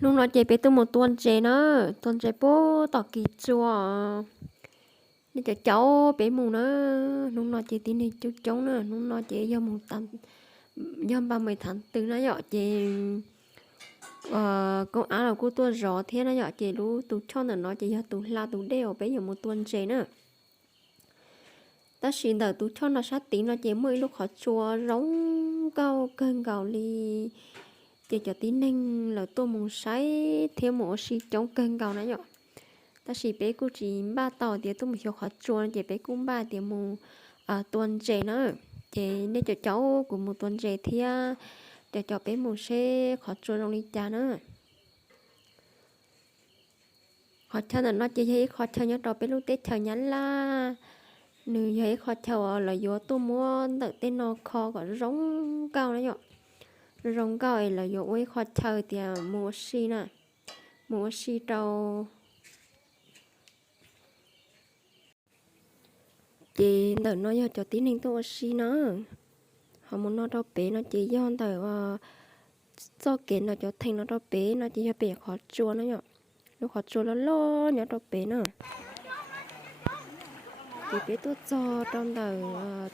lúc nó chạy bé tôi một tuần chạy bố tỏ kỳ chùa nên cho cháu bé mù nó lúc nó chạy tí này chú cháu nữa lúc nó chạy do một tầm do 30 tháng 4 nó dọ chạy con áo là của tôi rõ thế nó dọ chạy lú tụ cho nó chạy do tụ la tụ đeo bé giờ một tuần chạy nữa ta xin đợi tụ cho nó sát tí nó chạy mới lúc họ chùa rống cao cơn gạo li chỉ cho tí nên là tôi muốn sai thêm một xí chống cơn gạo này nhở ta chỉ bé cũng chỉ 3 tàu thì tôi muốn học khó chuồn chỉ bé cũng 3 thì một tuần trẻ nữa thì nên cho cháu của một tuần trẻ thì để cho bé một xe khó chuồn trong đi cha nữa khó chơi là nó chỉ thấy khó chơi nhớ cho bé lúc tết chờ nhắn là nữ thấy khó chơi là vô tôi muốn tự tên nó khó có rống cao đấy nhở rong gọi là dụ với khó chơi thì mua xi nè mua xi trâu chị đợi nó cho tí nên tôi xi nó họ muốn nó đâu bé nó chỉ do đợi do kiện nó cho thành nó đâu bé nó chỉ cho bé khó chua nó nhở nó khó chua nó lo nhở đâu bé nữa thì bé tôi cho trong đời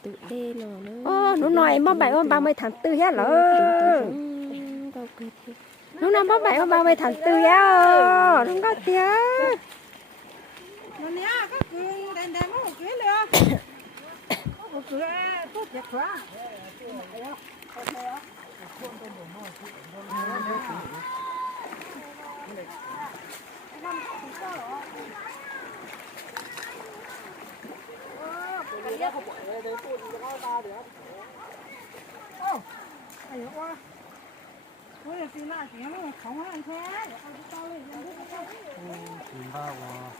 tự đê nó nói mà bảy ông 30 tháng 4 hết rồi lúc nào mà bảy ông 30 tháng 4 á đúng có tiếng nó nhá có cứ đèn đèn một cái nữa một cái tốt đẹp quá ôi là tiền nào tiền nó không ăn thế tiền ba quá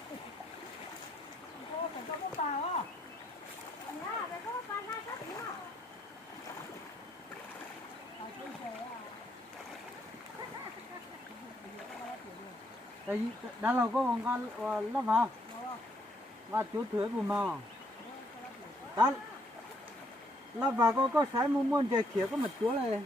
đây đã là có con lắm hả và chú thuế của mà đã là bà có sái mua muôn trời khía có một chúa này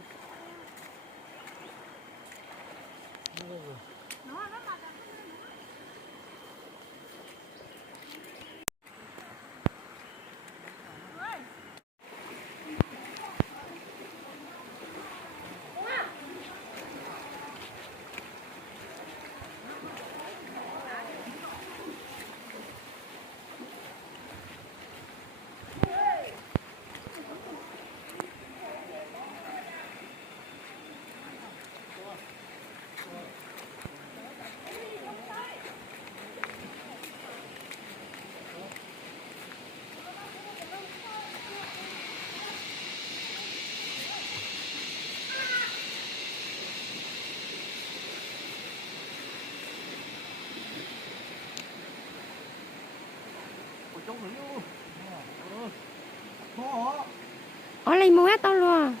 ở đây mua hết tao luôn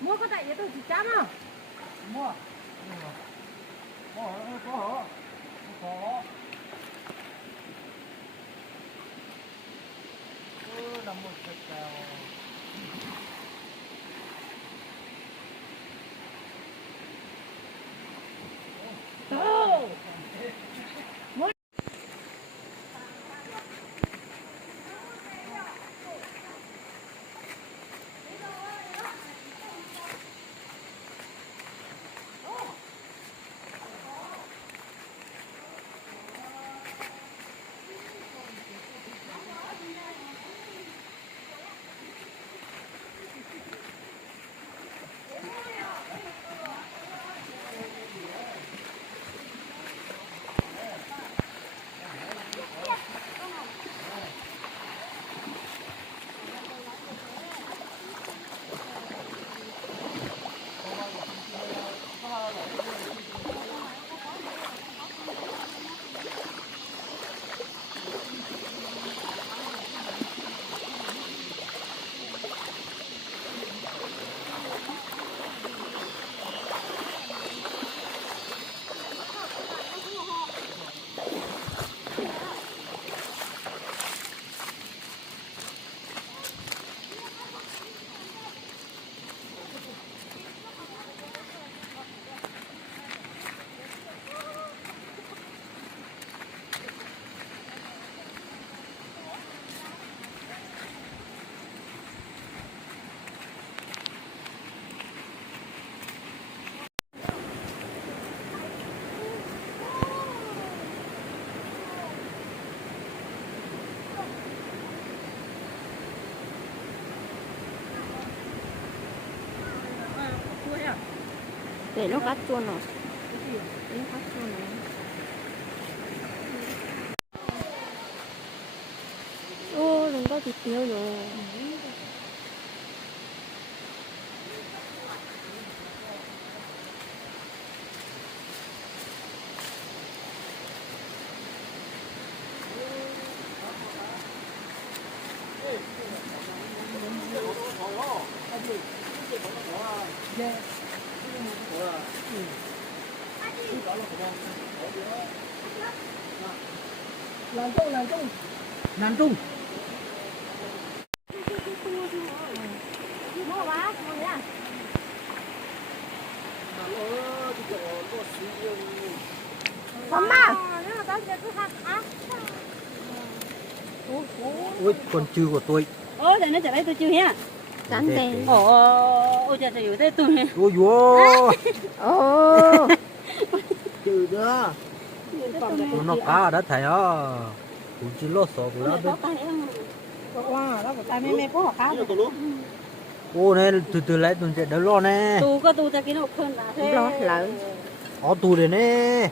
mua có tại tôi chỉ chăm không mua có làm một cái để nó cắt chuồn rồi nó cắt chuồn rồi ô đừng có thịt tiêu rồi Nam Trung. 엄마. Ôi, con chư của tôi. Ôi, thầy nó trở đây tôi chưa nha. cắn đèn Ôi, trời ơi, thế tôi này. Ôi dồi. Ồ. Chư đó. Nó cá ở đó thầy á. Cũng chỉ lót sọ của nó bên. Wow, đó của ta mê bố học cá. Ô này từ từ lấy tuần chạy đỡ lo nè. Tu có tu ta kia nó hơn là thế. lo lợn Ó tù này nè.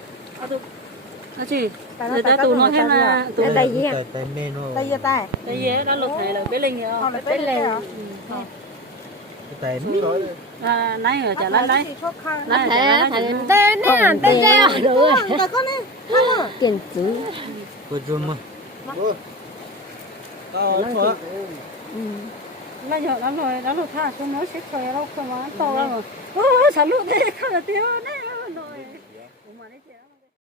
Nó chỉ, người ta tu nó thêm là tu Đây gì à? Tại mê nó. Đây giờ tay. đây gì đó lục này là bé linh hiểu không? Đây là Tại mê. À, nãy rồi chả lái đấy. Nãy thế thầy tên nè, tên reo. rồi Rồi con nè. tiền chứ Cô dùm mà. Bây giờ lắm rồi, nó lục tha xuống nó xếp khởi đâu không mà to lắm rồi. Ô, sao lục thế không là tiêu nè.